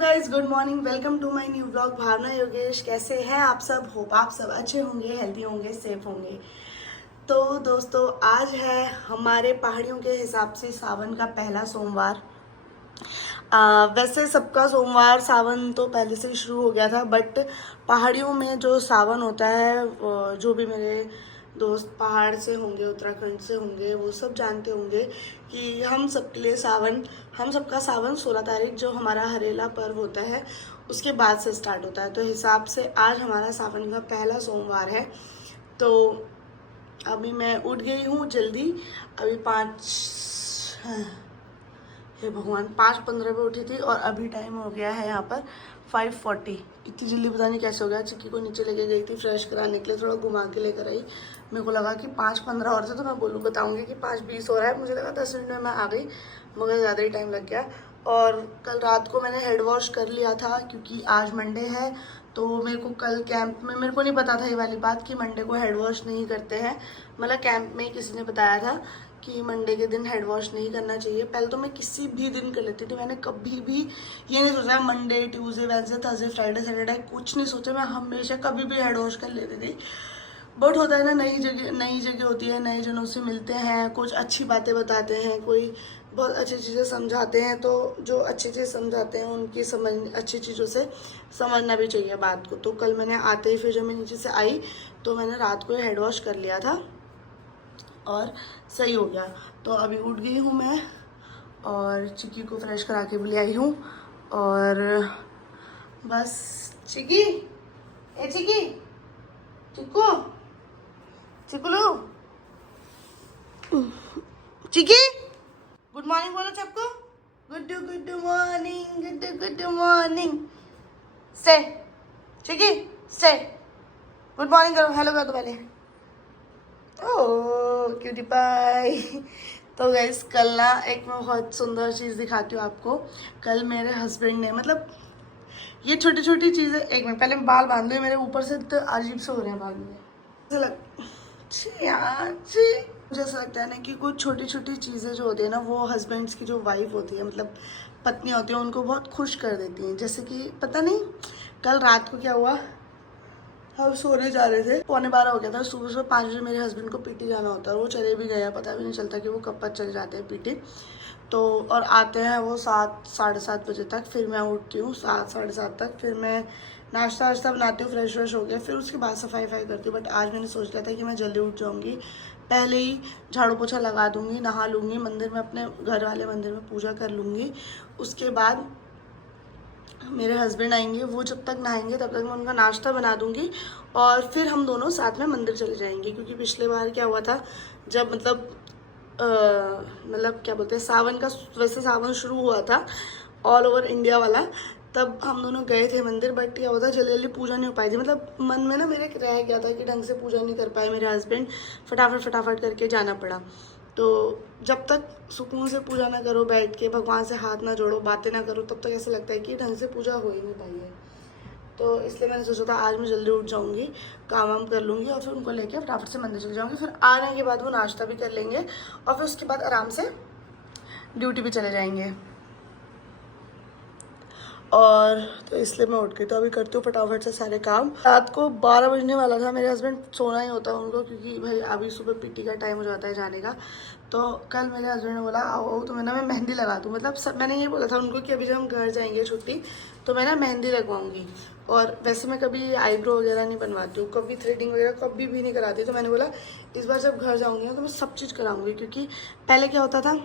Guys good morning, welcome to my new blog. Bhavna Yogesh, कैसे हैं आप सब? होप आप सब अच्छे होंगे, हेल्दी होंगे, सेफ होंगे। तो दोस्तों, आज है हमारे पहाड़ियों के हिसाब से सावन का पहला सोमवार। वैसे सबका सोमवार सावन तो पहले से ही शुरू हो गया था, बट पहाड़ियों में जो सावन होता है, जो भी मेरे दोस्त पहाड़ से होंगे, उत्तराखंड से होंगे, वो सब जानते होंगे कि हम सबके लिए हम सबका सावन 16 तारीख जो हमारा हरेला पर्व होता है उसके बाद से स्टार्ट होता है। तो हिसाब से आज हमारा सावन का पहला सोमवार है। तो अभी मैं उठ गई हूँ जल्दी, अभी 5 हे भगवान 5:15 पे उठी थी और अभी टाइम हो गया है यहाँ पर 5:40। इतनी जल्दी पता नहीं कैसे हो गया। चिक्की को नीचे लेके गई थी फ्रेश कराने के लिए, थोड़ा घुमा के लेकर आई। मेरे को लगा कि 5:15 और थे तो मैं बताऊंगी कि 5:20 हो रहा है। मुझे लगा 10 मिनट में मैं आ गई, मगर ज़्यादा ही टाइम लग गया। और कल रात को मैंने हेड वॉश कर लिया था क्योंकि आज मंडे है। तो मेरे को कल कैंप में, मेरे को नहीं पता था ये वाली बात कि मंडे को हेड वॉश नहीं करते हैं। मतलब कैंप में किसी ने बताया था कि मंडे के दिन हेड वॉश नहीं करना चाहिए। पहले तो मैं किसी भी दिन कर लेती थी, मैंने कभी भी ये नहीं सोचा Monday, Tuesday, Wednesday, Thursday, Friday, Saturday कुछ नहीं सोचा। मैं हमेशा कभी भी हेड वॉश कर लेती थी। बट होता है ना, नई जगह होती है, नए जनों से मिलते हैं, कुछ अच्छी बातें बताते हैं, कोई बहुत अच्छी चीज़ें समझाते हैं। तो जो अच्छी चीज़ समझाते हैं उनकी अच्छी चीज़ों से समझना भी चाहिए बात को। तो कल मैंने आते ही फिर जब मैं नीचे से आई तो मैंने रात को हेड वॉश कर लिया था और सही हो गया। तो अभी उठ गई हूँ मैं और चिक्की को फ्रेश करा के भी ले आई हूँ। और बस चिक्की, ए चिक्की, चिक्कू, चिक्कू, चिक्की, गुड मॉर्निंग बोलो सबको। Good morning, good morning. Stay Chikki, stay. Good morning करो, हेलो कर दो पहले। Oh cutie pie. तो गाइस कल ना एक मैं बहुत सुंदर चीज़ दिखाती हूँ आपको। कल मेरे हस्बैंड ने, मतलब ये छोटी छोटी चीज़ें, एक मिनट पहले बाल बांध लो, मेरे ऊपर से तो अजीब से हो रहे हैं बाल मेरे। मुझे ऐसा लगता है ना कि कुछ छोटी छोटी चीज़ें जो होती है ना, वो हस्बैंड्स की जो वाइफ होती है, मतलब पत्नी होती है, उनको बहुत खुश कर देती हैं। जैसे कि पता नहीं कल रात को क्या हुआ, हम सोने जा रहे थे, 11:15 हो गया था। सुबह सुबह 5 बजे मेरे हस्बैंड को पीटी जाना होता है, वो चले भी गए, पता भी नहीं चलता कि वो कब तक चले जाते हैं पीटी। तो और आते हैं वो 7 साढ़े 7 बजे तक। फिर मैं उठती हूँ 7 साढ़े 7 तक, फिर मैं नाश्ता वाश्ता बनाती हूँ, फ्रेश व्रेश हो गया, फिर उसके बाद सफाई करती हूँ। बट आज मैंने सोच लिया था कि मैं जल्दी उठ जाऊँगी, पहले ही झाड़ू पोछा लगा दूँगी, नहा लूँगी, मंदिर में, अपने घर वाले मंदिर में पूजा कर लूँगी। उसके बाद मेरे हस्बैंड आएंगे, वो जब तक नहाएंगे तब तक मैं उनका नाश्ता बना दूंगी और फिर हम दोनों साथ में मंदिर चले जाएंगे। क्योंकि पिछले बार क्या हुआ था, जब मतलब क्या बोलते हैं, सावन का, वैसे सावन शुरू हुआ था ऑल ओवर इंडिया वाला, तब हम दोनों गए थे मंदिर। बट क्या होता, जल्दी जल्दी पूजा नहीं हो पाई थी। मतलब मन में ना मेरे रह गया था कि ढंग से पूजा नहीं कर पाए मेरे हस्बैंड, फटाफट करके जाना पड़ा। तो जब तक सुकून से पूजा ना करो, बैठ के भगवान से हाथ ना जोड़ो, बातें ना करो, तब तक ऐसा लगता है कि ढंग से पूजा हो ही नहीं पाई है। तो इसलिए मैंने सोचा था आज मैं जल्दी उठ जाऊंगी, काम वाम कर लूँगी और फिर उनको लेके फटाफट से मंदिर चले जाऊँगी। फिर आने के बाद वो नाश्ता भी कर लेंगे और फिर उसके बाद आराम से ड्यूटी भी चले जाएंगे। और तो इसलिए मैं उठ गई। तो अभी करती हूँ फटाफट से सारे काम। रात को 12 बजने वाला था, मेरे हस्बैंड सोना ही होता है उनको, क्योंकि भाई अभी सुबह पीटी का टाइम हो जाता है जाने का। तो कल मेरे हस्बैंड ने बोला आओ तो मैं मेहंदी लगा दूँ। मतलब सब मैंने ये बोला था उनको कि अभी जब हम घर जाएंगे छुट्टी तो मैं ना मेहंदी लगवाऊंगी। और वैसे मैं कभी आईब्रो वगैरह नहीं बनवाती हूँ, कभी थ्रेडिंग वगैरह कभी भी नहीं कराती। तो मैंने बोला इस बार जब घर जाऊँगी ना तो मैं सब चीज़ कराऊँगी। क्योंकि पहले क्या होता था,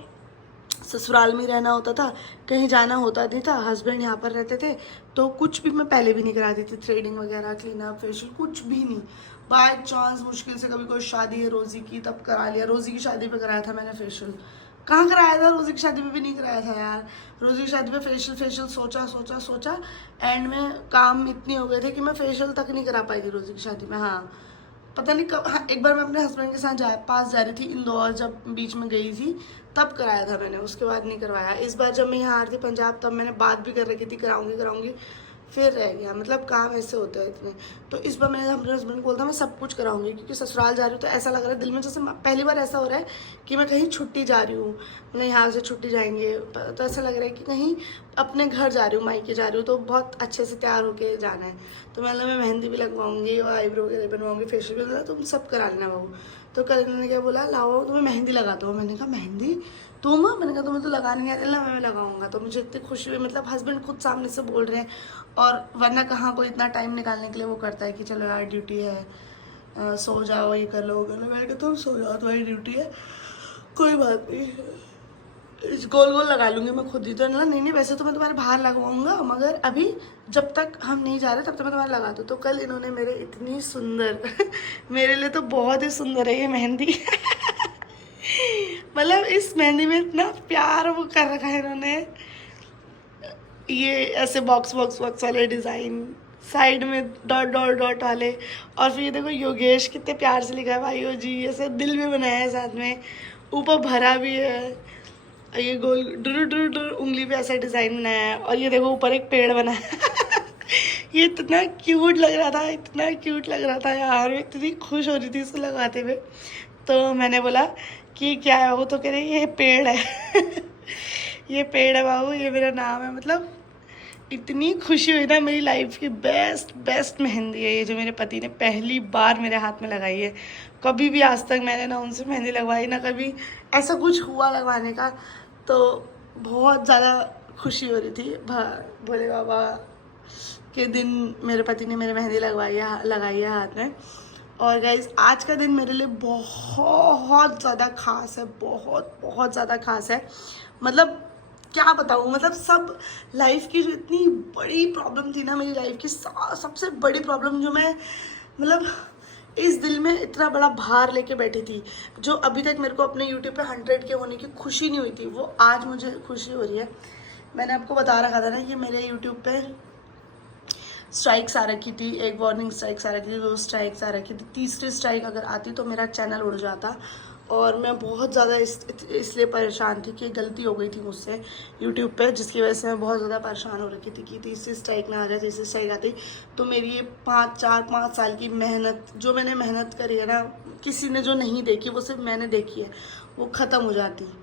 ससुराल में रहना होता था, कहीं जाना होता नहीं था, हस्बैंड यहाँ पर रहते थे, तो कुछ भी मैं पहले भी नहीं कराती थी, थ्रेडिंग वगैरह, क्लीनअप, फेशियल, कुछ भी नहीं। बाय चांस मुश्किल से कभी कोई शादी है रोज़ी की तब करा लिया। रोज़ी की शादी पे कराया था मैंने फेशियल। कहाँ कराया था, रोज़ी की शादी पे भी नहीं कराया था यार। रोज़ी की शादी पे फेशियल सोचा एंड में काम इतने हो गए थे कि मैं फेशियल तक नहीं करा पाई थी रोज़ी की शादी में। हाँ पता नहीं कब, हाँ एक बार मैं अपने हस्बैंड के साथ पास जा रही थी इंदौर, जब बीच में गई थी तब कराया था मैंने, उसके बाद नहीं करवाया। इस बार जब मैं यहाँ आ रही थी पंजाब तब मैंने बात भी कर रखी थी कराऊंगी, फिर रह गया। मतलब काम ऐसे होते हैं इतने। तो इस बार मैंने अपने हस्बैंड को बोला था मैं सब कुछ कराऊंगी, क्योंकि ससुराल जा रही हूँ तो ऐसा लग रहा है दिल में, जैसे पहली बार ऐसा हो रहा है कि मैं कहीं छुट्टी जा रही हूँ, मतलब यहाँ से छुट्टी जाएंगे तो ऐसा लग रहा है कि कहीं अपने घर जा रही हूँ, मायके जा रही हूँ, तो बहुत अच्छे से तैयार होके जाना है। तो मतलब मैं मेहंदी भी लगवाऊंगी और आईब्रो वगैरह बनवाऊंगी, फेशियल भी, तुम सब करा लेना बाबू। तो कल इन्होंने क्या बोला, लाओ तुम्हें मेहंदी लगाता हूँ। मैंने कहा मेहंदी तुम? मैंने कहा तुम्हें तो लगानी है। अल्लाह मैं लगाऊंगा। तो मुझे इतनी खुशी हुई, मतलब हस्बैंड खुद सामने से बोल रहे हैं, और वरना कहाँ कोई इतना टाइम निकालने के लिए वो करता है कि चलो यार ड्यूटी है, सो जाओ, ये कर लो वो कर लो। मैंने कहा तुम सो जाओ, तुम्हारी ड्यूटी है, कोई बात नहीं, गोल गोल लगा लूंगी मैं खुद ही। तो ना नहीं नहीं, वैसे तो मैं तुम्हारे बाहर लगवाऊंगा, मगर अभी जब तक हम नहीं जा रहे तब तक मैं तुम्हारे लगा दूँ। तो कल इन्होंने मेरे इतनी सुंदर मेरे लिए तो बहुत ही सुंदर है ये मेहंदी मतलब इस मेहंदी में इतना प्यार वो कर रखा है इन्होंने, ये ऐसे बॉक्स बॉक्स बॉक्स वाले डिज़ाइन, साइड में डॉट डॉट डॉट वाले, और फिर ये देखो योगेश कितने प्यार से लिखा है भाइयों जी, ऐसे दिल भी बनाया है साथ में, ऊपर भरा भी है, ये गोल डुर डुर डुर उंगली पे ऐसा डिज़ाइन बनाया है, और ये देखो ऊपर एक पेड़ बना है ये इतना क्यूट लग रहा था, इतना क्यूट लग रहा था यार, मैं इतनी खुश हो रही थी इसको लगाते हुए। तो मैंने बोला कि क्या है वो, तो कह रही ये पेड़ है ये पेड़ है बाबू, ये मेरा नाम है। मतलब इतनी खुशी हुई ना, मेरी लाइफ की बेस्ट बेस्ट मेहंदी है ये, जो मेरे पति ने पहली बार मेरे हाथ में लगाई है। कभी भी आज तक मैंने ना उनसे मेहंदी लगवाई, ना कभी ऐसा कुछ हुआ लगवाने का। तो बहुत ज़्यादा खुशी हो रही थी। भोले बाबा के दिन मेरे पति ने मेरे मेहंदी लगाई है हाथ में। और गाइज आज का दिन मेरे लिए बहुत ज़्यादा खास है, बहुत बहुत ज़्यादा खास है। मतलब क्या बताऊँ, मतलब सब लाइफ की जो इतनी बड़ी प्रॉब्लम थी ना मेरी लाइफ की, सबसे बड़ी प्रॉब्लम जो मैं मतलब इस दिल में इतना बड़ा भार लेके बैठी थी, जो अभी तक मेरे को अपने YouTube पे 100 के होने की खुशी नहीं हुई थी, वो आज मुझे खुशी हो रही है। मैंने आपको बता रखा था ना कि मेरे YouTube पे स्ट्राइक्स आ रखी थी, एक वार्निंग स्ट्राइक्स आ रखी थी, 2 स्ट्राइक्स आ रखी थी, तीसरी स्ट्राइक अगर आती तो मेरा चैनल उड़ जाता। और मैं बहुत ज़्यादा इसलिए परेशान थी कि गलती हो गई थी मुझसे यूट्यूब पे, जिसकी वजह से मैं बहुत ज़्यादा परेशान हो रखी थी कि तीसरी स्ट्राइक ना आ जाए, तीसरी स्ट्राइक आती तो मेरी ये 5 साल की मेहनत, जो मैंने मेहनत करी है ना, किसी ने जो नहीं देखी, वो सिर्फ मैंने देखी है, वो ख़त्म हो जाती।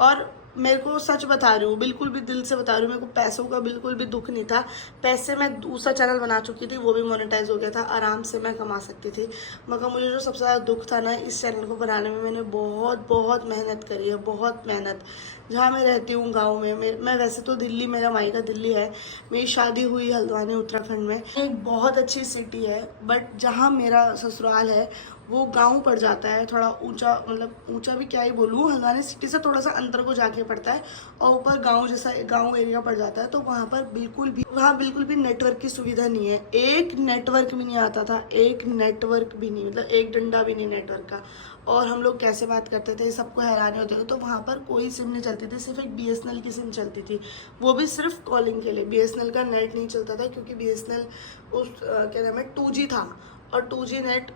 और मेरे को सच बता रही हूँ, बिल्कुल भी दिल से बता रही हूँ, मेरे को पैसों का बिल्कुल भी दुख नहीं था। पैसे मैं दूसरा चैनल बना चुकी थी, वो भी मोनेटाइज हो गया था, आराम से मैं कमा सकती थी। मगर मुझे जो सबसे ज़्यादा दुख था ना, इस चैनल को बनाने में मैंने बहुत बहुत मेहनत करी है, बहुत मेहनत। जहाँ मैं रहती हूँ गाँव में, मैं वैसे तो दिल्ली, मेरा मायका दिल्ली है, मेरी शादी हुई हल्द्वानी उत्तराखंड में, एक बहुत अच्छी सिटी है, बट जहाँ मेरा ससुराल है वो गांव पड़ जाता है, थोड़ा ऊंचा, मतलब ऊंचा भी क्या ही बोलूँ, हल्द्वानी सिटी से थोड़ा सा अंदर को जाके पड़ता है, और ऊपर गांव जैसा गांव एरिया पड़ जाता है। तो वहाँ बिल्कुल भी नेटवर्क की सुविधा नहीं है, एक नेटवर्क भी नहीं आता था, एक नेटवर्क भी नहीं, मतलब एक डंडा भी नहीं नेटवर्क का। और हम लोग कैसे बात करते थे, सबको हैरानी होती थी। तो वहाँ पर कोई सिम नहीं चलती थी, सिर्फ एक BSNL की सिम चलती थी, वो भी सिर्फ कॉलिंग के लिए। BSNL का नेट नहीं चलता था, क्योंकि BSNL उस क्या नाम है 2G था, और 2G नेट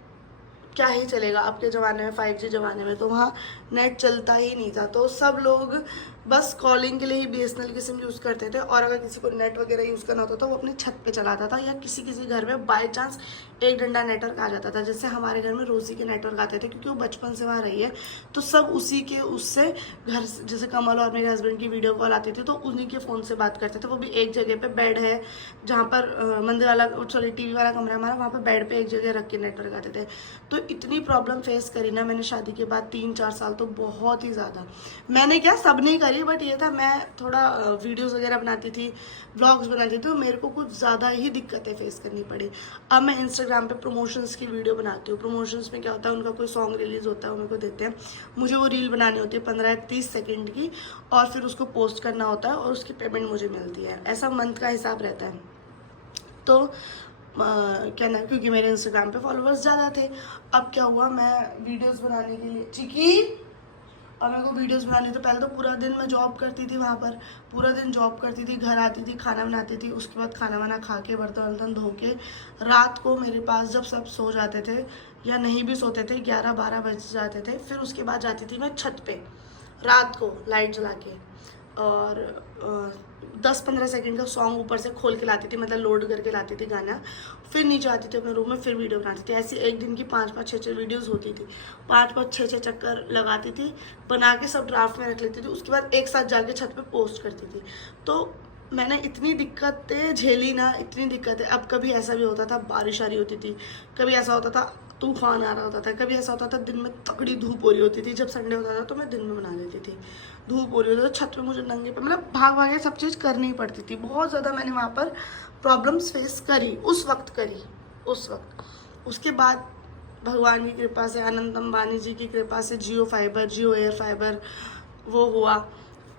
क्या ही चलेगा अब के ज़माने में, 5G ज़माने में तो वहाँ नेट चलता ही नहीं था। तो सब लोग बस कॉलिंग के लिए ही BSNL की सिम यूज़ करते थे, और अगर किसी को नेट वगैरह यूज़ करना होता तो वो अपनी छत पे चलाता था, या किसी घर में बाय चांस एक डंडा नेटवर्क आ जाता था। जैसे हमारे घर में रोज़ी के नेटवर्क आते थे, क्योंकि वो बचपन से वहाँ रही है, तो सब उसी के उससे घर, जैसे कमल और मेरे हस्बैंड की वीडियो कॉल आती थी तो उन्हीं के फ़ोन से बात करते थे। वो भी एक जगह पे बेड है, जहाँ पर मंदिर वाला, सॉरी TV वाला कमरा हमारा, वहाँ पर बेड पे एक जगह रख के नेटवर्क आते थे। तो इतनी प्रॉब्लम फेस करी ना मैंने शादी के बाद 3-4 साल, तो बहुत ही ज़्यादा। मैंने क्या, सब नहीं करी, बट ये था मैं थोड़ा वीडियोज़ वगैरह बनाती थी, व्लॉग्स बनाती थी, तो मेरे को कुछ ज़्यादा ही दिक्कतें फेस करनी पड़ी। अब मैं इंस्टाग्राम पे प्रमोशंस की वीडियो बनाती हूँ। प्रमोशंस में क्या होता है, उनका कोई सॉन्ग रिलीज़ होता है, वो मेरे को देते हैं, मुझे वो रील बनानी होती है 15-30 सेकेंड की, और फिर उसको पोस्ट करना होता है, और उसकी पेमेंट मुझे मिलती है। ऐसा मंथ का हिसाब रहता है। तो क्या ना, क्योंकि मेरे इंस्टाग्राम पे फॉलोअर्स ज़्यादा थे। अब क्या हुआ, मैं वीडियोस बनाने के लिए चिकी, और मेरे को वीडियोस बनानी, तो पहले तो पूरा दिन मैं जॉब करती थी वहाँ पर, पूरा दिन जॉब करती थी, घर आती थी, खाना बनाती थी, उसके बाद खाना वाना खा के बर्तन वर्तन धो के, रात को मेरे पास जब सब सो जाते थे या नहीं भी सोते थे, 11-12 बज जाते थे, फिर उसके बाद जाती थी मैं छत पे रात को लाइट जला के, और 10-15 सेकंड का सॉन्ग ऊपर से खोल के लाती थी, मतलब लोड करके लाती थी गाना, फिर नीचे आती थी अपने रूम में, फिर वीडियो बनाती थी। ऐसी एक दिन की 5-5 6-6 वीडियोस होती थी, 5-5 6-6 चक्कर लगाती थी, बना के सब ड्राफ्ट में रख लेती थी, उसके बाद एक साथ जाके छत पे पोस्ट करती थी। तो मैंने इतनी दिक्कतें झेली ना, इतनी दिक्कतें। अब कभी ऐसा भी होता था बारिश आ रही होती थी, कभी ऐसा होता था तूफान आ रहा होता था, कभी ऐसा होता था दिन में तगड़ी धूप हो रही होती थी। जब संडे होता था तो मैं दिन में बना लेती थी, धूप हो रही होती तो छत पे मुझे नंगे पे, मतलब भाग भाग के सब चीज़ करनी पड़ती थी। बहुत ज़्यादा मैंने वहाँ पर प्रॉब्लम्स फेस करी, उस वक्त। उसके बाद भगवान की कृपा से, अनंत अंबानी जी की कृपा से जियो एयर फाइबर वो हुआ,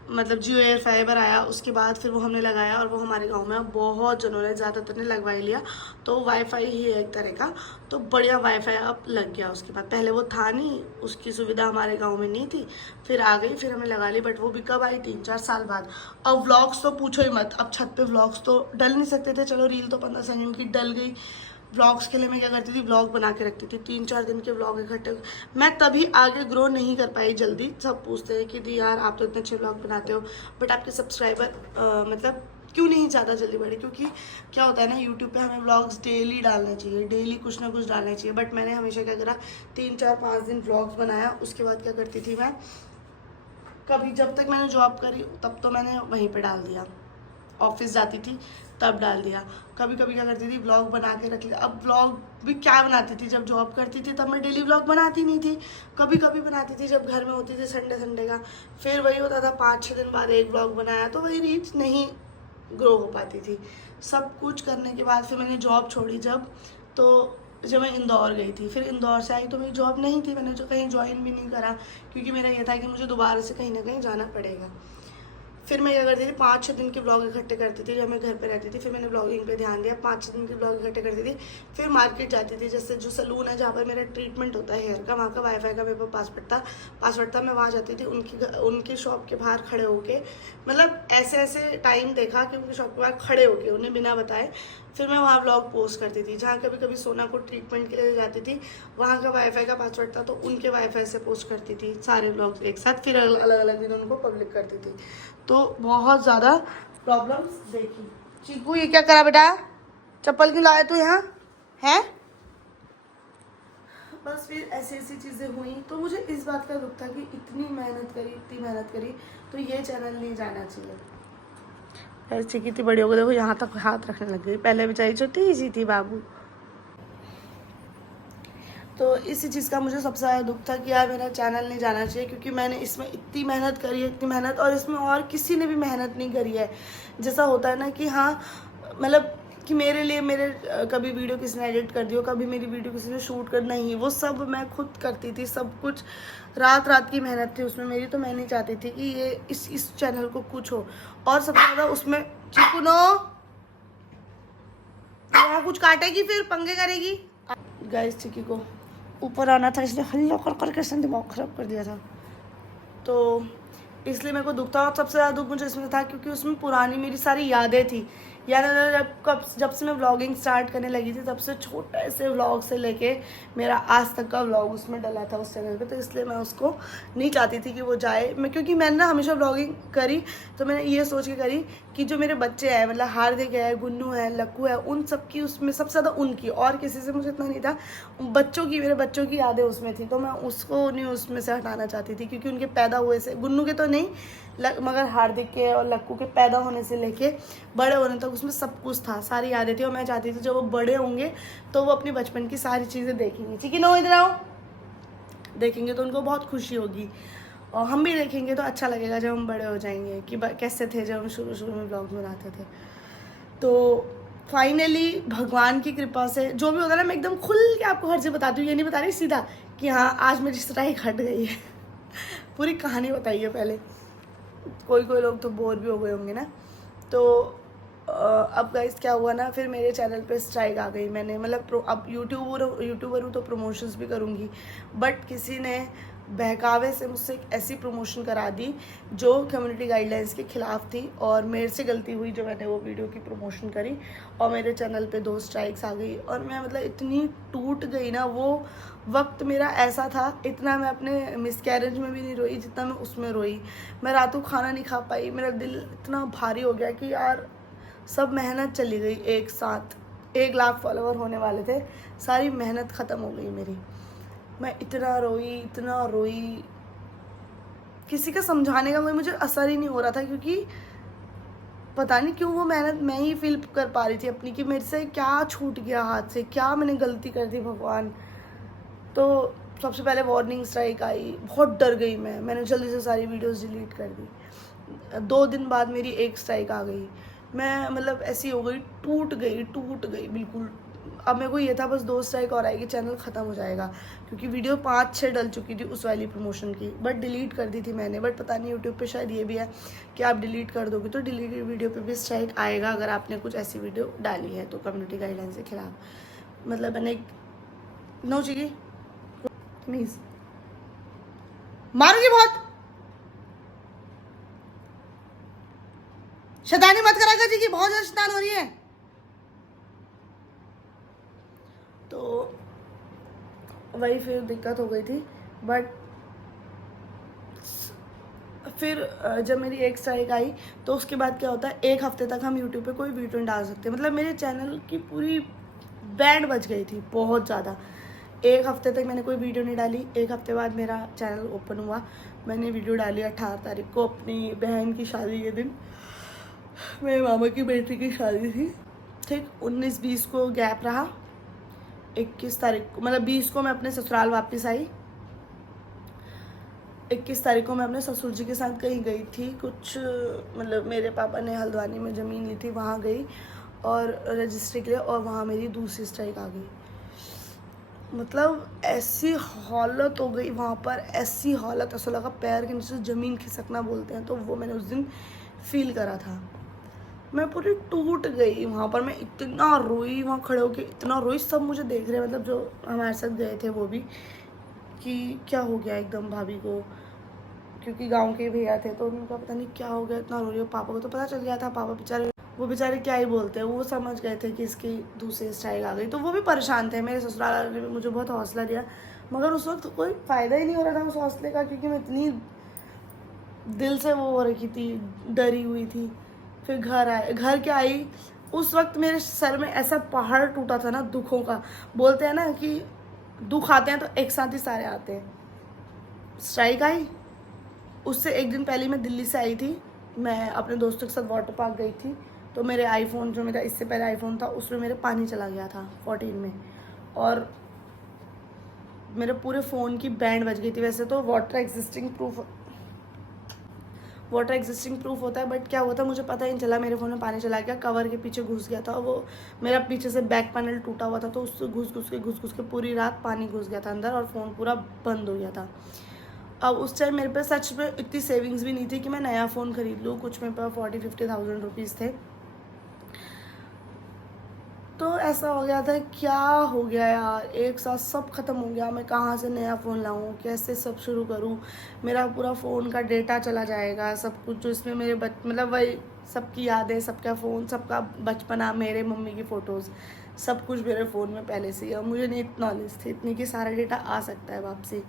मतलब जियो एयर फाइबर आया। उसके बाद फिर वो हमने लगाया और वो हमारे गांव में बहुत जनों ने, ज़्यादातर ने लगवा ही लिया। तो वाईफाई ही है एक तरह का, तो बढ़िया वाईफाई अब लग गया। उसके बाद पहले वो था नहीं, उसकी सुविधा हमारे गांव में नहीं थी, फिर आ गई, फिर हमने लगा ली। बट वो भी कब आई, 3-4 साल बाद। अब व्लॉग्स तो पूछो ही मत, अब छत पे व्लॉग्स तो डल नहीं सकते थे, चलो रील तो 15 सेकंड की डल गई। व्लॉग्स के लिए मैं क्या करती थी, व्लॉग बना के रखती थी, 3-4 दिन के व्लॉग इकट्ठे। मैं तभी आगे ग्रो नहीं कर पाई जल्दी। सब पूछते हैं कि दी यार आप तो इतने अच्छे व्लॉग बनाते हो, बट आपके सब्सक्राइबर मतलब क्यों नहीं ज़्यादा जल्दी बढ़े। क्योंकि क्या होता है ना, यूट्यूब पे हमें व्लॉग्स डेली डालने चाहिए, डेली कुछ ना कुछ डालना चाहिए। बट मैंने हमेशा क्या करा, 3-4-5 दिन व्लॉग्स बनाया। उसके बाद क्या करती थी मैं, कभी जब तक मैंने जॉब करी तब तो मैंने वहीं पे डाल दिया, ऑफिस जाती थी तब डाल दिया। कभी कभी क्या करती थी, व्लॉग बना के रख लिया। अब व्लॉग भी क्या बनाती थी, जब जॉब करती थी तब मैं डेली व्लॉग बनाती नहीं थी, कभी कभी बनाती थी जब घर में होती थी, संडे का। फिर वही होता था 5-6 दिन बाद एक व्लॉग बनाया, तो वही रीच नहीं ग्रो हो पाती थी। सब कुछ करने के बाद फिर मैंने जॉब छोड़ी जब मैं इंदौर गई थी। फिर इंदौर से आई तो मेरी जॉब नहीं थी, मैंने जो कहीं ज्वाइन भी नहीं करा, क्योंकि मेरा ये था कि मुझे दोबारा से कहीं ना कहीं जाना पड़ेगा। फिर मैं क्या करती थी, 5-6 दिन के ब्लॉग इकट्ठे करती थी जब मैं घर पे रहती थी। फिर मैंने ब्लॉगिंग पे ध्यान दिया, 5-6 दिन के ब्लॉग इकट्ठे करती थी। फिर मार्केट जाती थी, जैसे जो सलून है जहाँ पर मेरा ट्रीटमेंट होता है हेयर का, वहाँ का वाईफाई का मेरे पास पासवर्ड था। मैं वहाँ जाती थी, उनकी शॉप के बाहर खड़े होके, मतलब ऐसे टाइम देखा कि उनकी शॉप के बाहर खड़े होके उन्हें बिना बताए फिर मैं वहाँ व्लॉग पोस्ट करती थी। जहाँ कभी कभी सोना को ट्रीटमेंट के लिए जाती थी, वहाँ का वाईफाई का पासवर्ड था, तो उनके वाईफाई से पोस्ट करती थी सारे व्लॉग्स एक साथ, फिर अलग अलग दिन उनको पब्लिक करती थी। तो बहुत ज़्यादा प्रॉब्लम्स देखी। चीकू ये क्या करा बेटा, चप्पल क्यों लाया तू यहाँ है। बस फिर ऐसी चीज़ें हुई, तो मुझे इस बात का दुख था कि इतनी मेहनत करी तो ये चैनल नहीं जाना चाहिए। यार चिकी इतनी बड़ी हो गई, देखो यहाँ तक हाथ रखने लग गई, पहले बेचारी छोटी सी थी बाबू। तो इसी चीज़ का मुझे सबसे ज़्यादा दुख था कि यार मेरा चैनल नहीं जाना चाहिए, क्योंकि मैंने इसमें इतनी मेहनत करी है, इतनी मेहनत, और इसमें और किसी ने भी मेहनत नहीं करी है। जैसा होता है ना कि हाँ, मतलब कि मेरे लिए कभी वीडियो किसी ने एडिट कर दी हो, कभी मेरी वीडियो किसी ने शूट कर, नहीं, वो सब मैं खुद करती थी, सब कुछ रात की मेहनत थी उसमें मेरी। तो मैं नहीं चाहती थी कि ये इस चैनल को कुछ हो। और सबसे ज़्यादा उसमें चिकुनो यहाँ कुछ काटेगी फिर पंगे करेगी। गाइस चिकी को ऊपर आना था, इसलिए हल्ला करके इसने दिमाग खराब कर दिया था, तो इसलिए मेरे को दुख था। और सबसे ज़्यादा दुख मुझे इसमें था क्योंकि उसमें पुरानी मेरी सारी यादें थी। यार जब से मैं व्लॉगिंग स्टार्ट करने लगी थी, तब से छोटे से व्लॉग से लेके मेरा आज तक का व्लॉग उसमें डला था उस चैनल पे। तो इसलिए मैं उसको नहीं चाहती थी कि वो जाए। क्योंकि मैंने ना हमेशा व्लॉगिंग करी, तो मैंने ये सोच के करी कि जो मेरे बच्चे हैं, मतलब हार्दिक है, गुन्नू है, लक्कू है, उन सबकी उसमें सबसे ज़्यादा उनकी, और किसी से मुझे इतना नहीं था, मेरे बच्चों की यादें उसमें थी। तो मैं उसको नहीं उसमें से हटाना चाहती थी, क्योंकि उनके पैदा हुए से, गुन्नू के तो नहीं मगर हार्दिक के और लक्कू के पैदा होने से लेके बड़े होने तक उसमें सब कुछ था, सारी यादें थी। और मैं चाहती थी जब वो बड़े होंगे तो वो अपने बचपन की सारी चीज़ें देखेंगे। ठीक है ना, इधर आओ, देखेंगे तो उनको बहुत खुशी होगी, और हम भी देखेंगे तो अच्छा लगेगा जब हम बड़े हो जाएंगे कि कैसे थे जब हम शुरू में ब्लॉग बनाते थे। तो फाइनली भगवान की कृपा से जो भी होता है ना, मैं एकदम खुल के आपको हर चीज़ बताती हूँ, ये नहीं बता रही सीधा कि हाँ आज मेरी स्ट्राइक हट गई है। पूरी कहानी बताइए पहले, कोई लोग तो बोर भी हो गए होंगे ना। तो अब गाइस क्या हुआ ना, फिर मेरे चैनल पे स्ट्राइक आ गई। मैंने मतलब अब यूट्यूबर हूँ तो प्रमोशंस भी करूँगी, बट किसी ने बहकावे से मुझसे एक ऐसी प्रमोशन करा दी जो कम्युनिटी गाइडलाइंस के ख़िलाफ़ थी, और मेरे से गलती हुई जो मैंने वो वीडियो की प्रमोशन करी, और मेरे चैनल पे 2 स्ट्राइक्स आ गई, और मैं मतलब इतनी टूट गई ना। वो वक्त मेरा ऐसा था, इतना मैं अपने मिसकैरेज में भी नहीं रोई जितना मैं उसमें रोई। मैं रातों खाना नहीं खा पाई, मेरा दिल इतना भारी हो गया कि यार सब मेहनत चली गई एक साथ। 1 लाख फॉलोवर होने वाले थे, सारी मेहनत ख़त्म हो गई मेरी। मैं इतना रोई, किसी का समझाने का कोई मुझे असर ही नहीं हो रहा था, क्योंकि पता नहीं क्यों वो मेहनत मैं ही फील कर पा रही थी अपनी, कि मेरे से क्या छूट गया हाथ से, क्या मैंने गलती कर दी भगवान। तो सबसे पहले वार्निंग स्ट्राइक आई, बहुत डर गई मैंने जल्दी से सारी वीडियोस डिलीट कर दी। 2 दिन बाद मेरी 1 स्ट्राइक आ गई, मैं मतलब ऐसी हो गई, टूट गई बिल्कुल। अब मेरे को ये था बस 2 स्ट्राइक और आएगी, चैनल ख़त्म हो जाएगा, क्योंकि वीडियो 5-6 डल चुकी थी उस वाली प्रमोशन की, बट डिलीट कर दी थी मैंने। बट पता नहीं यूट्यूब पे शायद ये भी है कि आप डिलीट कर दोगे तो डिलीटेड वीडियो पे भी स्ट्राइक आएगा, अगर आपने कुछ ऐसी वीडियो डाली है तो कम्युनिटी गाइडलाइंस के खिलाफ। मतलब मैंने नोचेगी मीज मारूंगी बहुत, शैतानी मत करा कर जी की बहुत ज्यादा शैतान हो रही है। तो वही फिर दिक्कत हो गई थी। बट फिर जब मेरी 1 स्ट्राइक आई तो उसके बाद क्या होता है, 1 हफ्ते तक हम यूट्यूब पे कोई वीडियो नहीं डाल सकते। मतलब मेरे चैनल की पूरी बैंड बज गई थी बहुत ज़्यादा। 1 हफ्ते तक मैंने कोई वीडियो नहीं डाली। 1 हफ्ते बाद मेरा चैनल ओपन हुआ, मैंने वीडियो डाली 18 तारीख को, अपनी बहन की शादी के दिन। मेरे मामा की बेटी की शादी थी, ठीक। 19-20 को गैप रहा, 21 तारीख को मतलब 20 को मैं अपने ससुराल वापस आई। 21 तारीख को मैं अपने ससुर जी के साथ कहीं गई थी, कुछ मतलब मेरे पापा ने हल्द्वानी में ज़मीन ली थी, वहाँ गई और रजिस्ट्री के लिए, और वहाँ मेरी दूसरी स्ट्राइक आ गई। मतलब ऐसी हालत हो गई वहाँ पर, ऐसी हालत, ऐसा लगा पैर के नीचे ज़मीन खिसकना बोलते हैं, तो वो मैंने उस दिन फील करा था। मैं पूरी टूट गई वहाँ पर, मैं इतना रोई, वहाँ खड़े होके इतना रोई। सब मुझे देख रहे, मतलब जो हमारे साथ गए थे वो भी, कि क्या हो गया एकदम भाभी को, क्योंकि गांव के भैया थे तो उनका पता नहीं क्या हो गया, इतना रो रही हो। पापा को तो पता चल गया था, पापा बेचारे क्या ही बोलते हैं, वो समझ गए थे कि इसकी दूसरी स्ट्राइक आ गई, तो वो भी परेशान थे। मेरे ससुराल वाले ने मुझे बहुत हौसला दिया, मगर उस वक्त कोई फ़ायदा ही नहीं हो रहा था उस हौसले का, क्योंकि मैं इतनी दिल से वो हो रखी थी, डरी हुई थी। फिर घर के आई, उस वक्त मेरे सर में ऐसा पहाड़ टूटा था ना दुखों का। बोलते हैं ना कि दुख आते हैं तो एक साथ ही सारे आते हैं। स्ट्राइक आई, उससे 1 दिन पहले मैं दिल्ली से आई थी, मैं अपने दोस्तों के साथ वाटर पार्क गई थी, तो मेरे आईफोन, जो मेरा इससे पहले आईफोन था, उसमें मेरे पानी चला गया था 14 में, और मेरे पूरे फ़ोन की बैंड बज गई थी। वैसे तो वाटर एग्जिस्टिंग प्रूफ होता है, बट क्या हुआ था मुझे पता ही नहीं चला, मेरे फ़ोन में पानी चला गया, कवर के पीछे घुस गया था वो, मेरा पीछे से बैक पैनल टूटा हुआ था, तो उससे घुस के पूरी रात पानी घुस गया था अंदर, और फ़ोन पूरा बंद हो गया था। अब उस टाइम मेरे पे सच में इतनी सेविंग्स भी नहीं थी कि मैं नया फ़ोन ख़रीद लूँ, कुछ मेरे पास 40-50,000 रुपीज़ थे। तो ऐसा हो गया था, क्या हो गया यार, एक साथ सब ख़त्म हो गया। मैं कहाँ से नया फ़ोन लाऊँ, कैसे सब शुरू करूँ, मेरा पूरा फ़ोन का डेटा चला जाएगा, सब कुछ जो इसमें मेरे मतलब वही सबकी यादें, सबका फ़ोन, सबका बचपना, मेरे मम्मी की फ़ोटोज़, सब कुछ मेरे फ़ोन में पहले से ही। और मुझे नहीं नॉलेज थी इतनी कि सारा डेटा आ सकता है वापसी,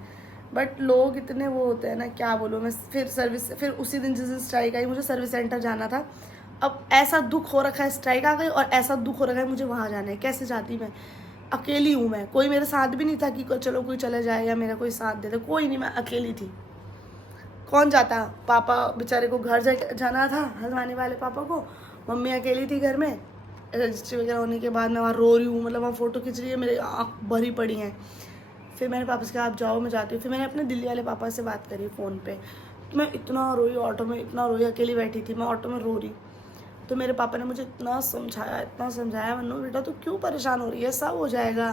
बट लोग इतने वो होते हैं ना, क्या बोलूँ मैं। फिर उसी दिन जिस दिन स्ट्राइक आई, मुझे सर्विस सेंटर जाना था। अब ऐसा दुख हो रखा है, स्ट्राइक आ गई, और ऐसा दुख हो रखा है मुझे वहाँ जाना है, कैसे जाती मैं, अकेली हूँ मैं, कोई मेरे साथ भी नहीं था कि चलो कोई चले जाए या मेरा कोई साथ दे दे, कोई नहीं, मैं अकेली थी। कौन जाता, पापा बेचारे को घर जाना था, हल्द्वानी वाले पापा को, मम्मी अकेली थी घर में। रजिस्ट्री वगैरह होने के बाद मैं वहाँ रो रही हूँ, मतलब वहाँ फ़ोटो खींच रही है, मेरी आँख भरी पड़ी हैं। फिर मैंने पापा से कहा आप जाओ, मैं जाती हूँ। फिर मैंने अपने दिल्ली वाले पापा से बात करी फ़ोन पे, मैं इतना रोई ऑटो में, इतना रोई, अकेली बैठी थी मैं ऑटो में रो रही। तो मेरे पापा ने मुझे इतना समझाया, मन्नू बेटा तू क्यों परेशान हो रही है, सब हो जाएगा,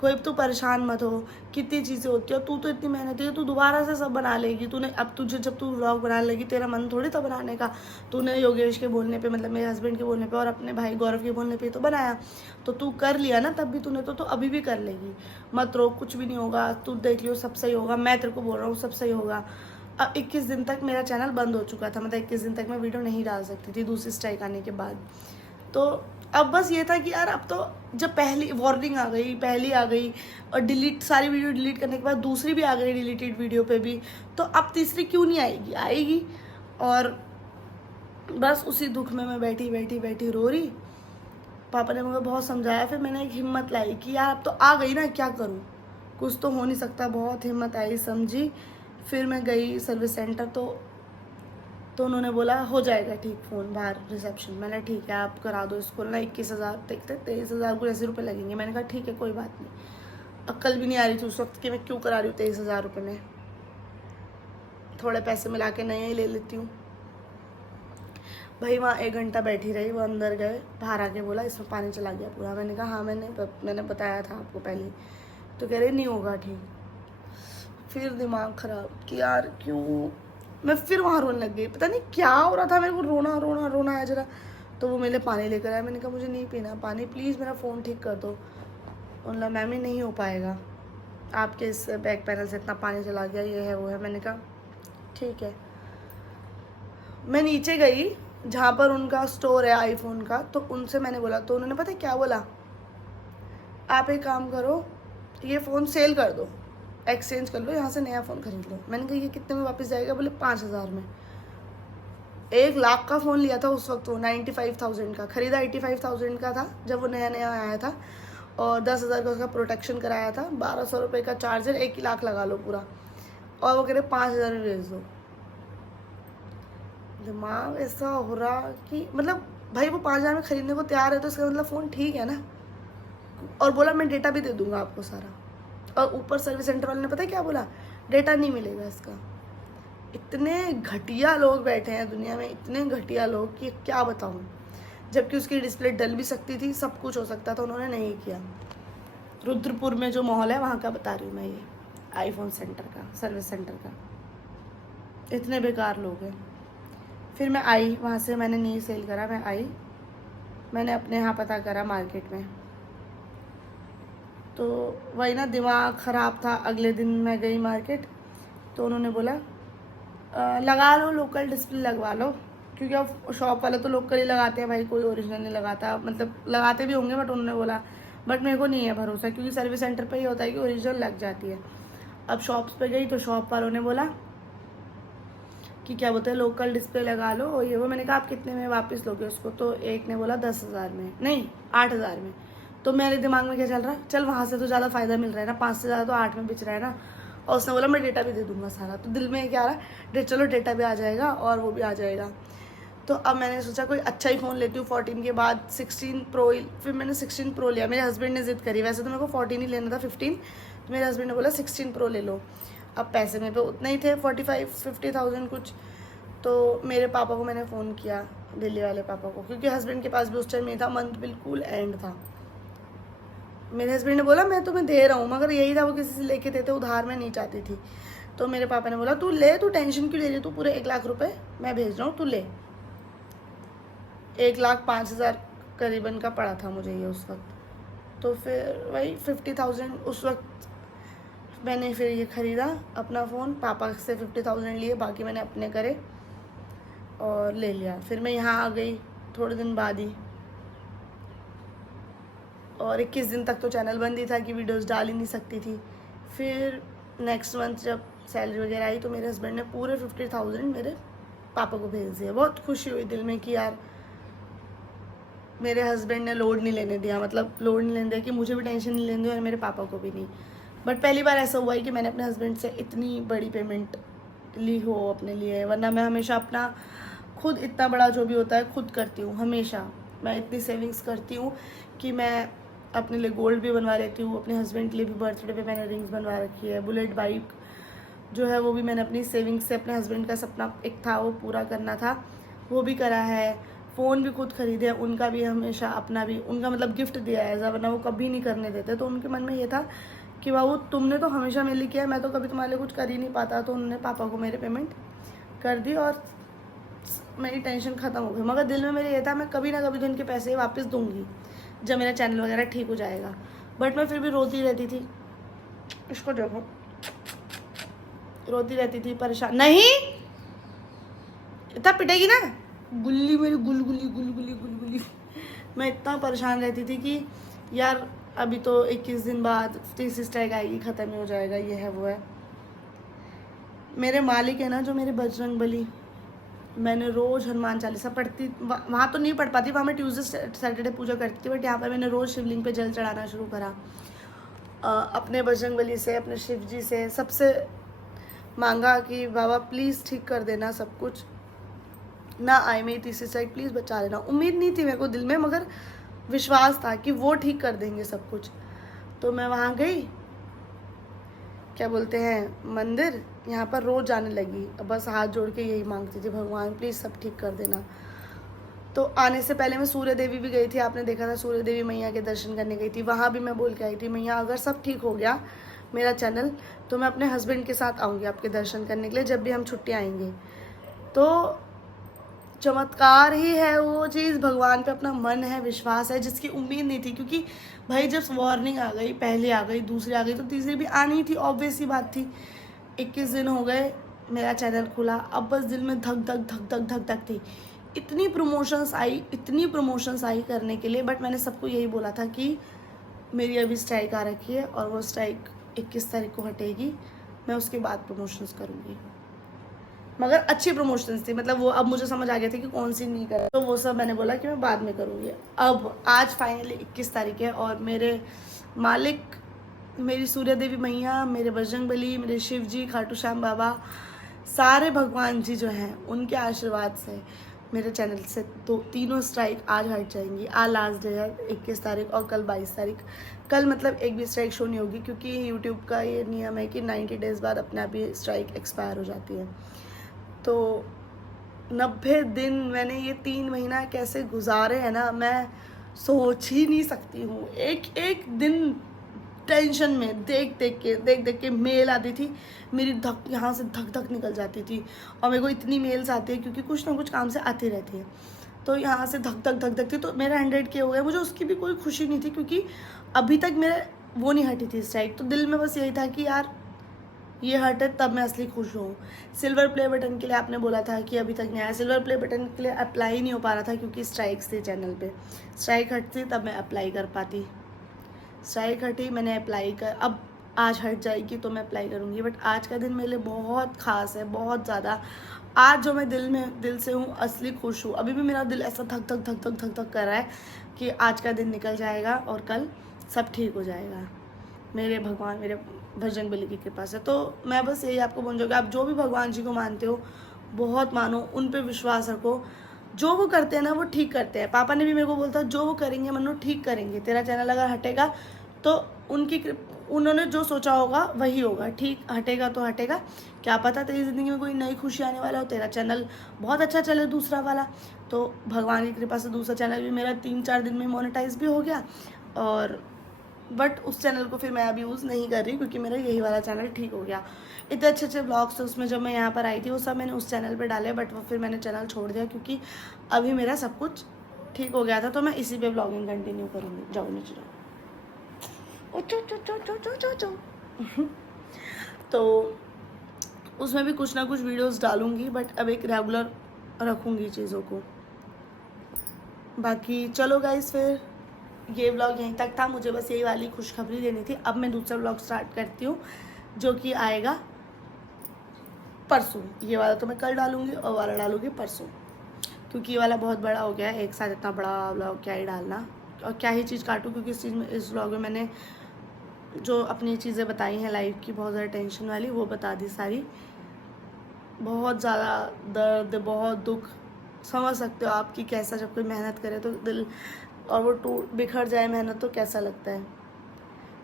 कोई तू परेशान मत हो, कितनी चीज़ें होती है, तू तो इतनी मेहनती है, तू दोबारा से सब बना लेगी। तूने अब तुझे जब तू व्लॉग बनाने लगी तेरा मन थोड़ी था बनाने का, तूने योगेश के बोलने पे, मतलब मेरे हस्बैंड के बोलने पे और अपने भाई गौरव के बोलने पे तो बनाया, तो तू कर लिया ना तब भी तूने, तो अभी भी कर लेगी, मत रो, कुछ भी नहीं होगा, तू देख लियो सब सही होगा, मैं तेरे को बोल रहा हूँ सब सही होगा। अब 21 दिन तक मेरा चैनल बंद हो चुका था, मतलब 21 दिन तक मैं वीडियो नहीं डाल सकती थी दूसरी स्ट्राइक आने के बाद। तो अब बस ये था कि यार अब तो जब पहली वार्निंग आ गई, पहली आ गई और डिलीट, सारी वीडियो डिलीट करने के बाद दूसरी भी आ गई डिलीटेड वीडियो पे भी, तो अब तीसरी क्यों नहीं आएगी, आएगी। और बस उसी दुख में मैं बैठी रो रही। पापा ने मुझे बहुत समझाया, फिर मैंने एक हिम्मत लाई कि यार अब तो आ गई ना, क्या करूँ, कुछ तो हो नहीं सकता, बहुत हिम्मत आई, समझी। फिर मैं गई सर्विस सेंटर, तो उन्होंने बोला हो जाएगा ठीक फ़ोन बाहर रिसेप्शन। मैंने ठीक है आप करा दो इसको ना, 21,000 देखते 23,000 कुछ ऐसे रुपये लगेंगे। मैंने कहा ठीक है कोई बात नहीं, अक्ल भी नहीं आ रही थी उस वक्त कि मैं क्यों करा रही हूँ 23,000 रुपये में, थोड़े पैसे मिला के नए ही ले लेती हूँ। भाई वहाँ 1 घंटा बैठी रही, वो अंदर गए, बाहर आके बोला इसमें पानी चला गया पूरा। मैंने कहा हाँ मैंने बताया था आपको पहले। तो कह रहे नहीं होगा ठीक। फिर दिमाग ख़राब कि यार क्यों, मैं फिर वहाँ रोने लग गई, पता नहीं क्या हो रहा था मेरे को, रोना आया जरा। तो वो मेरे लिए पानी लेकर आया, मैंने कहा मुझे नहीं पीना पानी, प्लीज़ मेरा फ़ोन ठीक कर दो। बोला मैम ही नहीं हो पाएगा, आपके इस बैक पैनल से इतना पानी चला गया, ये है वो है। मैंने कहा ठीक है। मैं नीचे गई जहाँ पर उनका स्टोर है आईफोन का, तो उनसे मैंने बोला, तो उन्होंने पता क्या बोला, आप एक काम करो ये फ़ोन सेल कर दो, एक्सचेंज कर लो, यहाँ से नया फ़ोन खरीद लो। मैंने कहा ये कितने में वापस जाएगा, बोले 5,000 में। 1 लाख का फ़ोन लिया था उस वक्त, वो 95,000 का खरीदा, 85,000 का था जब वो नया आया था, और 10,000 का उसका प्रोटेक्शन कराया था, 1,200 रुपये का चार्जर, 1 लाख लगा लो पूरा, और वो कह रहे 5,000 में भेज दो। दिमाग ऐसा हो रहा कि मतलब भाई वो 5,000 में ख़रीदने को तैयार है तो इसका मतलब फ़ोन ठीक है ना। और बोला मैं डेटा भी दे दूँगा आपको सारा, और ऊपर सर्विस सेंटर वाले ने पता है क्या बोला, डेटा नहीं मिलेगा इसका। इतने घटिया लोग बैठे हैं दुनिया में, इतने घटिया लोग कि क्या बताऊँ। जबकि उसकी डिस्प्ले डल भी सकती थी, सब कुछ हो सकता था, उन्होंने नहीं किया। रुद्रपुर में जो मॉल है वहाँ का बता रही हूँ मैं, ये आईफोन सेंटर का, सर्विस सेंटर का। इतने बेकार लोग हैं। फिर मैं आई वहाँ से, मैंने नहीं सेल करा, मैं आई, मैंने अपने यहाँ पता करा मार्केट में, तो वही ना दिमाग ख़राब था। अगले दिन मैं गई मार्केट, तो उन्होंने बोला लगा लो, लोकल डिस्प्ले लगवा लो, क्योंकि अब शॉप वाले तो लोकल ही लगाते हैं भाई, कोई ओरिजिनल नहीं लगाता, मतलब लगाते भी होंगे बट उन्होंने बोला, बट मेरे को नहीं है भरोसा, क्योंकि सर्विस सेंटर पे ही होता है कि ओरिजिनल लग जाती है। अब शॉप्स पे गई तो शॉप वालों ने बोला कि क्या बोलते हैं लोकल डिस्प्ले लगा लो, और ये वो। मैंने कहा आप कितने में वापस लोगे उसको, तो एक ने बोला 10,000 में, नहीं 8,000 में। तो मेरे दिमाग में क्या चल रहा, चल वहाँ से तो ज़्यादा फ़ायदा मिल रहा है ना, 5 से ज़्यादा तो 8 में बिच रहा है ना। और उसने बोला मैं डेटा भी दे दूँगा सारा, तो दिल में क्या आ रहा, चलो डेटा भी आ जाएगा और वो भी आ जाएगा। तो अब मैंने सोचा कोई अच्छा ही फ़ोन लेती हूँ। 14 के बाद 16 प्रो, फिर मैंने 16 प्रो लिया। मेरे हस्बैंड ने ज़िद करी, वैसे तो मेरे को 14 ही लेना था, 15, तो मेरे हस्बैंड ने बोला 16 प्रो ले लो। अब पैसे मेरे पे उतने ही थे, 45-50,000 कुछ। तो मेरे पापा को मैंने फ़ोन किया, दिल्ली वाले पापा को, क्योंकि हस्बैंड के पास भी उस टाइम नहीं था, मंथ बिल्कुल एंड था। मेरे हस्बैंड ने बोला मैं तुम्हें दे रहा हूँ, मगर यही था वो किसी से लेके देते, उधार में नहीं चाहती थी। तो मेरे पापा ने बोला तू ले, तू टेंशन क्यों ले रही, तू पूरे 1 लाख रुपए मैं भेज रहा हूँ, तू ले। 1,05,000 करीबन का पड़ा था मुझे ये उस वक्त। तो फिर वही 50,000 उस वक्त मैंने फिर ये ख़रीदा अपना फ़ोन। पापा से 50,000 लिए, बाकी मैंने अपने करे और ले लिया। फिर मैं यहाँ आ गई थोड़े दिन बाद ही, और 21 दिन तक तो चैनल बंद ही था कि वीडियोस डाल ही नहीं सकती थी। फिर नेक्स्ट मंथ जब सैलरी वगैरह आई तो मेरे हस्बैंड ने पूरे 50,000 मेरे पापा को भेज दिया। बहुत खुशी हुई दिल में कि यार मेरे हस्बैंड ने लोड नहीं लेने दिया, मतलब लोड नहीं लेने दिया कि मुझे भी टेंशन नहीं लेने दी और मेरे पापा को भी नहीं। बट पहली बार ऐसा हुआ है कि मैंने अपने हस्बैंड से इतनी बड़ी पेमेंट ली हो अपने लिए, वरना मैं हमेशा अपना खुद इतना बड़ा जो भी होता है खुद करती हूँ। हमेशा मैं इतनी सेविंग्स करती हूँ कि मैं अपने लिए गोल्ड भी बनवा लेती हूँ, अपने हस्बैंड के लिए भी बर्थडे पे मैंने रिंग्स बनवा रखी है। बुलेट बाइक जो है वो भी मैंने अपनी सेविंग्स से, अपने हस्बैंड का सपना एक था वो पूरा करना था, वो भी करा है। फ़ोन भी खुद खरीदे, उनका भी हमेशा अपना भी उनका मतलब गिफ्ट दिया है ऐसा, वरना वो कभी नहीं करने देते। तो उनके मन में ये था कि बाबू तुमने तो हमेशा मेरे लिए किया, मैं तो कभी तुम्हारे लिए कुछ कर ही नहीं पाता। तो उन्होंने पापा को मेरे पेमेंट कर दी और मेरी टेंशन ख़त्म हो गई। मगर दिल में मेरे ये था मैं कभी ना कभी तो इनके पैसे वापस दूंगी जब मेरा चैनल वगैरह ठीक हो जाएगा। बट मैं फिर भी रोती रहती थी, इसको देखो, रोती रहती थी, परेशान नहीं, इतना पिटेगी ना, गुल्ली मेरी गुलगुली गुलगुली गुलगुली। मैं इतना परेशान रहती थी कि यार अभी तो 21 दिन बाद तीसरी स्ट्राइक आएगी, ख़त्म ही हो जाएगा, ये है वो है। मेरे मालिक है ना जो मेरे बजरंग बली, मैंने रोज़ हनुमान चालीसा पढ़ती, वहाँ तो नहीं पढ़ पाती, वहाँ मैं ट्यूसडे सैटरडे पूजा करती थी, बट यहाँ पर मैंने रोज़ शिवलिंग पे जल चढ़ाना शुरू करा। अपने बजरंग बली से, अपने शिव जी से, सबसे मांगा कि बाबा प्लीज़ ठीक कर देना सब कुछ, ना आए मेरी तीसरी स्ट्राइक, प्लीज़ बचा लेना। उम्मीद नहीं थी मेरे को दिल में, मगर विश्वास था कि वो ठीक कर देंगे सब कुछ। तो मैं वहाँ गई, क्या बोलते हैं, मंदिर, यहाँ पर रोज़ जाने लगी, बस हाथ जोड़ के यही मांगती थी, भगवान प्लीज़ सब ठीक कर देना। तो आने से पहले मैं सूर्य देवी भी गई थी, आपने देखा था, सूर्य देवी मैया के दर्शन करने गई थी। वहाँ भी मैं बोल के आई थी, मैया अगर सब ठीक हो गया मेरा चैनल, तो मैं अपने हस्बैंड के साथ आऊँगी आपके दर्शन करने के लिए जब भी हम छुट्टी आएंगे। तो चमत्कार ही है वो चीज़, भगवान पे अपना मन है, विश्वास है, जिसकी उम्मीद नहीं थी। क्योंकि भाई जब वार्निंग आ गई, पहले आ गई, दूसरी आ गई, तो तीसरी भी आनी थी, ऑब्वियस ही बात थी। 21 दिन हो गए मेरा चैनल खुला, अब बस दिल में धक धक धक धक धक धक थी। इतनी प्रमोशंस आई करने के लिए, बट मैंने सबको यही बोला था कि मेरी अभी स्ट्राइक आ रखी है और वो स्ट्राइक 21 तारीख को हटेगी, मैं उसके बाद प्रमोशंस करूँगी। मगर अच्छी प्रमोशंस थी, मतलब वो अब मुझे समझ आ गया था कि कौन सी नहीं करे, तो वो सब मैंने बोला कि मैं बाद में करूँगी। अब आज फाइनली 21 तारीख है और मेरे मालिक, मेरी सूर्य देवी मैया, मेरे बजरंग बली, मेरे शिव जी, खाटू श्याम बाबा, सारे भगवान जी जो हैं, उनके आशीर्वाद से मेरे चैनल से तीनों स्ट्राइक आज हट जाएंगी। आज लास्ट डे है 21 तारीख और कल 22 तारीख। कल मतलब एक भी स्ट्राइक शो नहीं होगी, क्योंकि यूट्यूब का ये नियम है कि 90 डेज़ बाद अपने आप ही स्ट्राइक एक्सपायर हो जाती है। तो 90 दिन मैंने ये 3 महीना कैसे गुजारे हैं ना, मैं सोच ही नहीं सकती हूँ। एक एक दिन टेंशन में देख देख के मेल आती थी, मेरी धक यहाँ से धक धक निकल जाती थी। और मेरे को इतनी मेल्स आती है क्योंकि कुछ ना कुछ काम से आती रहती है, तो यहाँ से धक धक धक धक थी। तो मेरा 100K हो गया, मुझे उसकी भी कोई खुशी नहीं थी, क्योंकि अभी तक मेरे वो नहीं हटी थी स्ट्राइक। तो दिल में बस यही था कि यार ये हटे तब मैं असली खुश हूँ। सिल्वर प्ले बटन के लिए आपने बोला था कि अभी तक नहीं आया, सिल्वर प्ले बटन के लिए अप्लाई नहीं हो पा रहा था क्योंकि स्ट्राइक्स थी चैनल पे। स्ट्राइक हटती तब मैं अप्लाई कर पाती, स्ट्राइक हटी, मैंने अप्लाई कर, अब आज हट जाएगी तो मैं अप्लाई करूँगी। बट आज का दिन मेरे लिए बहुत ख़ास है, बहुत ज़्यादा। आज जो मैं दिल से हूँ, असली खुश हूँ। अभी भी मेरा दिल ऐसा धक धक धक धक धक धक कर रहा है कि आज का दिन निकल जाएगा और कल सब ठीक हो जाएगा, मेरे भगवान, मेरे बजरंग बली की कृपा से। तो मैं बस यही आपको बोलूँगी, आप जो भी भगवान जी को मानते हो बहुत मानो, उन पे विश्वास रखो। जो वो करते हैं ना वो ठीक करते हैं। पापा ने भी मेरे को बोलता जो वो करेंगे मन्नू ठीक करेंगे, तेरा चैनल अगर हटेगा तो उन्होंने जो सोचा होगा वही होगा, ठीक हटेगा तो हटेगा। क्या पता तेरी ज़िंदगी में कोई नई खुशी आने वाला हो, तेरा चैनल बहुत अच्छा चले दूसरा वाला। तो भगवान की कृपा से दूसरा चैनल भी मेरा 3-4 दिन में मोनेटाइज भी हो गया। और बट उस चैनल को फिर मैं अभी यूज़ नहीं कर रही क्योंकि मेरा यही वाला चैनल ठीक हो गया। इतने अच्छे अच्छे ब्लॉग्स थे उसमें, जब मैं यहाँ पर आई थी वो सब मैंने उस चैनल पे डाले, बट वो फिर मैंने चैनल छोड़ दिया क्योंकि अभी मेरा सब कुछ ठीक हो गया था। तो मैं इसी पे ब्लॉगिंग कंटिन्यू करूँगी। जाओ नीचे जाओ। तो उसमें भी कुछ ना कुछ वीडियोस डालूँगी, बट अब एक रेगुलर रखूँगी चीज़ों को। बाकी चलो गाइस, फिर ये व्लॉग यहीं तक था, मुझे बस यही वाली खुशखबरी देनी थी। अब मैं दूसरा व्लॉग स्टार्ट करती हूँ जो कि आएगा परसों। ये वाला तो मैं कल डालूँगी और वाला डालूँगी परसों, क्योंकि ये वाला बहुत बड़ा हो गया है, एक साथ इतना बड़ा व्लॉग क्या ही डालना और क्या ही चीज़ काटूँ। क्योंकि इस व्लॉग में मैंने जो अपनी चीज़ें बताई हैं लाइफ की, बहुत ज़्यादा टेंशन वाली, वो बता दी सारी। बहुत ज़्यादा दर्द, बहुत दुख, समझ सकते हो आप कि कैसा, जब कोई मेहनत करे तो दिल और वो टूट बिखर जाए मेहनत तो कैसा लगता है।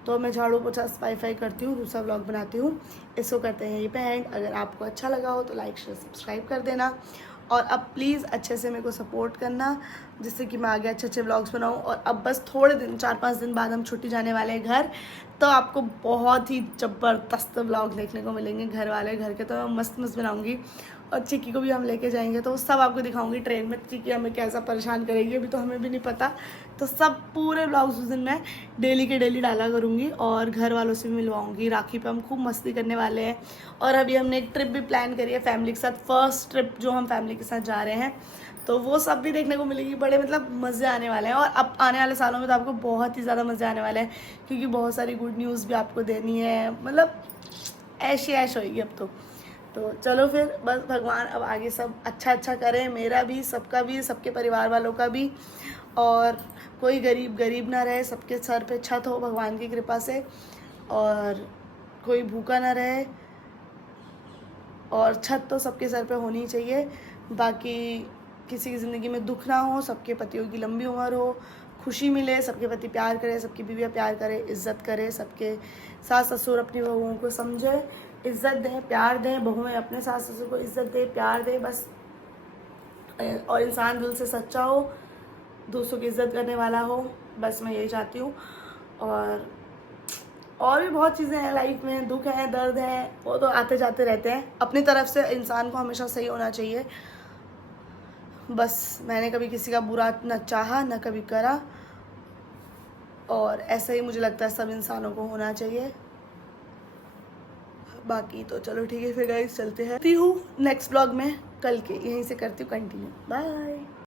तो मैं झाड़ू पोछा सफाई करती हूँ, दूसरा व्लॉग बनाती हूँ, इसको करते हैं ये पे एंड। अगर आपको अच्छा लगा हो तो लाइक शेयर सब्सक्राइब कर देना और अब प्लीज़ अच्छे से मेरे को सपोर्ट करना, जिससे कि मैं आगे अच्छे अच्छे व्लॉग्स बनाऊँ। और अब बस थोड़े दिन, 4-5 दिन बाद हम छुट्टी जाने वाले हैं घर, तो आपको बहुत ही ज़बरदस्त व्लॉग देखने को मिलेंगे घर वाले, घर के। तो मैं मस्त मस्त बनाऊँगी और चिक्की को भी हम लेके जाएंगे, तो सब आपको दिखाऊंगी ट्रेन में चिक्की हमें कैसा परेशान करेगी, अभी तो हमें भी नहीं पता। तो सब पूरे व्लॉग्स उस दिन मैं डेली के डेली डाला करूँगी और घर वालों से भी मिलवाऊँगी। राखी पे हम खूब मस्ती करने वाले हैं। और अभी हमने एक ट्रिप भी प्लान करी है फैमिली के साथ, फर्स्ट ट्रिप जो हम फैमिली के साथ जा रहे हैं, तो वो सब भी देखने को मिलेगी। बड़े मतलब मज़े आने वाले हैं। और अब आने वाले सालों में तो आपको बहुत ही ज़्यादा मज़े आने वाले हैं, क्योंकि बहुत सारी गुड न्यूज़ भी आपको देनी है। मतलब ऐशी ऐश होएगी अब तो चलो फिर, बस भगवान अब आगे सब अच्छा करें, मेरा भी, सबका भी, सबके परिवार वालों का भी। और कोई गरीब ना रहे, सबके सर पे छत हो भगवान की कृपा से, और कोई भूखा ना रहे। और छत तो सबके सर पे होनी चाहिए। बाकी किसी की ज़िंदगी में दुख ना हो, सबके पतियों की लंबी उम्र हो, खुशी मिले, सबके पति प्यार करे, सबकी बीवियाँ प्यार करे, इज़्ज़त करे, सबके सास ससुर अपनी बहुओं को समझे, इज़्ज़त दें, प्यार दें, बहुएं अपने सास ससुर को इज़्ज़त दें, प्यार दें, बस। और इंसान दिल से सच्चा हो, दूसरों की इज़्ज़त करने वाला हो, बस मैं यही चाहती हूँ। और भी बहुत चीज़ें हैं लाइफ में, दुख हैं, दर्द हैं, वो तो आते जाते रहते हैं। अपनी तरफ से इंसान को हमेशा सही होना चाहिए। बस मैंने कभी किसी का बुरा न चाहा, न कभी करा, और ऐसा ही मुझे लगता है सब इंसानों को होना चाहिए। बाकी तो चलो ठीक है फिर गाइस, चलते हैं। नेक्स्ट ब्लॉग में कल के यहीं से करती हूँ कंटिन्यू। बाय।